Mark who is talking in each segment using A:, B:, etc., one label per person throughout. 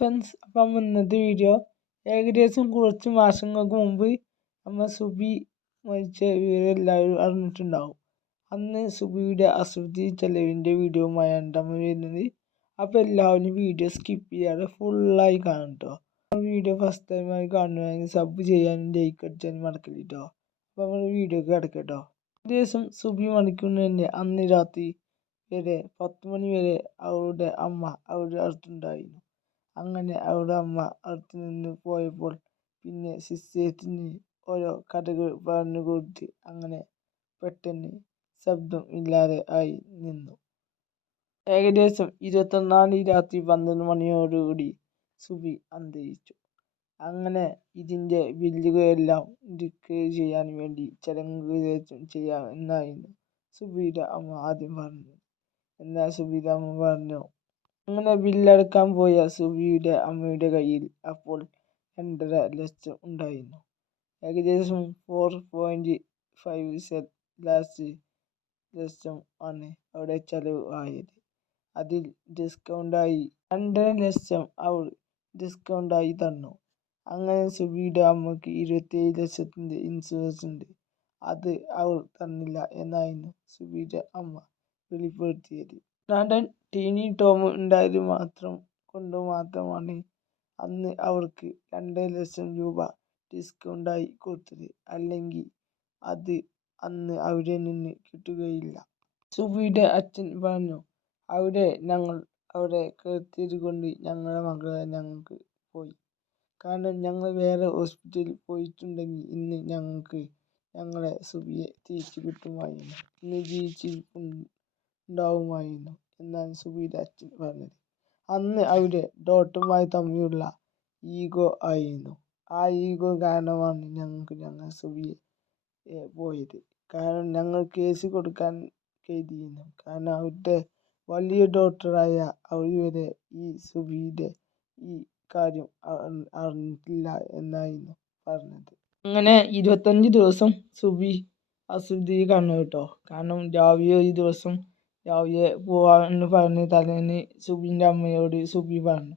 A: Friends അപ്പം ഇന്നത്തെ video ഏകദേശം കുറച്ച് മാസങ്ങൾക്ക് മുമ്പ് നമ്മൾ സുബി മരിച്ച വിവരം എല്ലാവരും അറിഞ്ഞിട്ടുണ്ടാവും. അന്ന് സുബിയുടെ അസുഖി ചെലവിന്റെ വീഡിയോമായാണ് നമ്മൾ വരുന്നത്. അപ്പോൾ എല്ലാവരും വീഡിയോ സ്കിപ്പ് ചെയ്യാതെ ഫുള്ളായി കാണും കേട്ടോ വീഡിയോ ഫസ്റ്റ് ടൈമായി കാണുകയാണെങ്കിൽ സബ് ചെയ്യാനും ലൈക്ക് അടിച്ചാലും മടക്കില്ല കേട്ടോ അപ്പോൾ നമ്മൾ വീഡിയോക്ക് കിടക്കട്ടോ ഏകദേശം സുബി മണിക്കൂറിന് അന്ന് രാത്രി വരെ പത്ത് മണി വരെ അവളുടെ അമ്മ അവരുടെ അടുത്തുണ്ടായിരുന്നു. അങ്ങനെ അവളുടെ അമ്മ അടുത്ത് നിന്ന് പോയപ്പോൾ പിന്നെ സിസ്റ്റേഴ്സിന് ഓരോ കഥകൾ പറഞ്ഞു കൊടുത്ത് അങ്ങനെ പെട്ടെന്ന് ശബ്ദം ഇല്ലാതെ ആയി നിന്നു. ഏകദേശം ഇരുപത്തൊന്നാം തീയതി രാത്രി പന്ത്രണ്ട് മണിയോടുകൂടി സുബി അന്തരിച്ചു. അങ്ങനെ ഇതിന്റെ ബില്ലുകളെല്ലാം ഡിക്ലെയർ ചെയ്യാൻ വേണ്ടി ചടങ്ങുകളും ചെയ്യാം എന്നായിരുന്നു സുബിയുടെ അമ്മ ആദ്യം പറഞ്ഞത്. എന്നാൽ സുബിയുടെ അമ്മ പറഞ്ഞു അങ്ങനെ ബില്ലടക്കാൻ പോയ സുബിയുടെ അമ്മയുടെ കയ്യിൽ. അപ്പോൾ രണ്ടര ലക്ഷം ഉണ്ടായിരുന്നു. ഏകദേശം ഫോർ പോയിന്റ് ഫൈവ് ലാസ്റ്റ് ലക്ഷം ആണ് അവിടെ ചെലവ് ആയത്. അതിൽ ഡിസ്കൗണ്ടായി രണ്ടര ലക്ഷം അവൾ ഡിസ്കൗണ്ടായി തന്നു. അങ്ങനെ സുബിയുടെ അമ്മയ്ക്ക് ഇരുപത്തേഴ് ലക്ഷത്തിന്റെ ഇൻഷുറൻസ് ഉണ്ട്. അത് അവൾ തന്നില്ല എന്നായിരുന്നു സുബിയുടെ അമ്മ വെളിപ്പെടുത്തിയത്. നടൻ ടീനി ടോം ഉണ്ടായത് മാത്രം കൊണ്ട് മാത്രമാണ്. അന്ന് അവർക്ക് രണ്ടേ ലക്ഷം രൂപ ഡിസ്കൗണ്ടായി കൊടുത്തത്. അല്ലെങ്കിൽ അത് അന്ന് അവിടെ നിന്ന് കിട്ടുകയില്ല. സുബിയുടെ അച്ഛൻ പറഞ്ഞു അവിടെ ഞങ്ങൾ അവിടെ കിടത്തിയത് കൊണ്ട് ഞങ്ങളുടെ മകളെ ഞങ്ങൾക്ക് പോയി. കാരണം ഞങ്ങൾ വേറെ ഹോസ്പിറ്റലിൽ പോയിട്ടുണ്ടെങ്കിൽ ഇന്ന് ഞങ്ങൾക്ക് ഞങ്ങളെ സുബിയെ തിരിച്ചു കിട്ടുമായിരുന്നു. ഇന്ന് ജീവിച്ചിരിപ്പുണ്ടാവുമായിരുന്നു എന്നാണ് സുബീദ് അച്ഛൻ പറഞ്ഞത്. അന്ന് അവിടെ ഡോട്ടുമായി തമ്മിലുള്ള ഈഗോ ആയിരുന്നു. ആ ഈഗോ കാരണമാണ് ഞങ്ങൾക്ക് ഞങ്ങൾ സുബിയെ പോയത്. കാരണം ഞങ്ങൾ കേസ് കൊടുക്കാൻ കരുതിയിരുന്നു. കാരണം അവിടുത്തെ വലിയ ഡോക്ടറായ അവർ വരെ ഈ സുബിയുടെ ഈ കാര്യം അറിഞ്ഞിട്ടില്ല എന്നായിരുന്നു പറഞ്ഞത്. അങ്ങനെ ഇരുപത്തഞ്ച് ദിവസം സുബി അസുദ്ധി കണ്ടു കേട്ടോ. കാരണം രാവിലെ ഒരു ദിവസം രാവിലെ പോവാമെന്ന് പറഞ്ഞ് തലേന്ന് സുബിന്റെ അമ്മയോട് സുബി പറഞ്ഞു.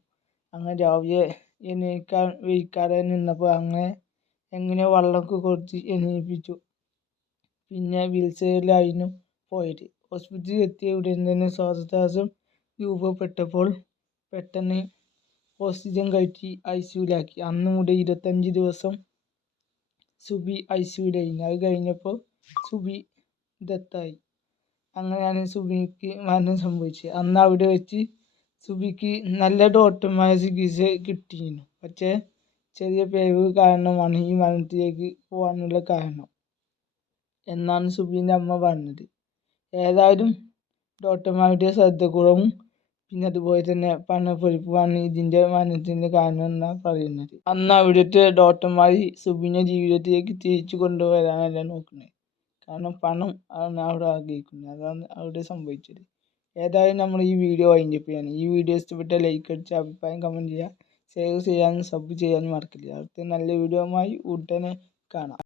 A: അങ്ങനെ രാവിലെ എണീക്കാൻ വൈകാതെ നിന്നപ്പോൾ അങ്ങനെ എങ്ങനെ വെള്ളമൊക്കെ കൊടുത്ത് എണീപ്പിച്ചു. പിന്നെ വീൽചെയറിലായിരുന്നു പോയത്. ഹോസ്പിറ്റലിൽ എത്തിയ ഉടൻ തന്നെ ശ്വാസതടസ്സം രൂപപ്പെട്ടപ്പോൾ പെട്ടെന്ന് ഓക്സിജൻ കയറ്റി ഐ സിയുലാക്കി അന്ന് മുതൽ ഇരുപത്തഞ്ച് ദിവസം സുബി ഐ സിയുലായിരുന്നു അത് കഴിഞ്ഞപ്പോൾ സുബി ഡെത്തായി. അങ്ങനെയാണ് സുബിക്ക് മരണം സംഭവിച്ചത്. അന്ന് അവിടെ വെച്ച് സുബിക്ക് നല്ല ഡോക്ടർമാരെ ചികിത്സ കിട്ടിയിരുന്നു. പക്ഷേ ചെറിയ പിഴവ് കാരണമാണ് ഈ മരണത്തിലേക്ക് പോകാനുള്ള കാരണം എന്നാണ് സുബീന്റെ അമ്മ പറഞ്ഞത്. ഏതായാലും ഡോക്ടർമാരുടെ ശ്രദ്ധക്കുറവും പിന്നെ അതുപോലെ തന്നെ പണപ്പൊലിപ്പുമാണ് ഇതിന്റെ മരണത്തിന്റെ കാരണം എന്നാണ് പറയുന്നത്. അന്ന് അവിടുത്തെ ഡോക്ടർമാർ സുബിനെ ജീവിതത്തിലേക്ക് തിരിച്ചു കൊണ്ടുവരാനല്ല നോക്കുന്നത് കാരണം പണം ആണ് അവിടെ ആഗ്രഹിക്കുന്നത്. അതാണ് അവിടെ സംഭവിച്ചത്. ഏതായാലും നമ്മൾ ഈ വീഡിയോ ചെയ്യാണ്. ഈ വീഡിയോ ഇഷ്ടപ്പെട്ട ലൈക്ക് അടിച്ച് അഭിപ്രായം കമന്റ് ചെയ്യുക. ഷെയർ ചെയ്യാനും സബ് ചെയ്യാനും മറക്കില്ല അടുത്ത നല്ല വീഡിയോയുമായി ഉടനെ കാണാം.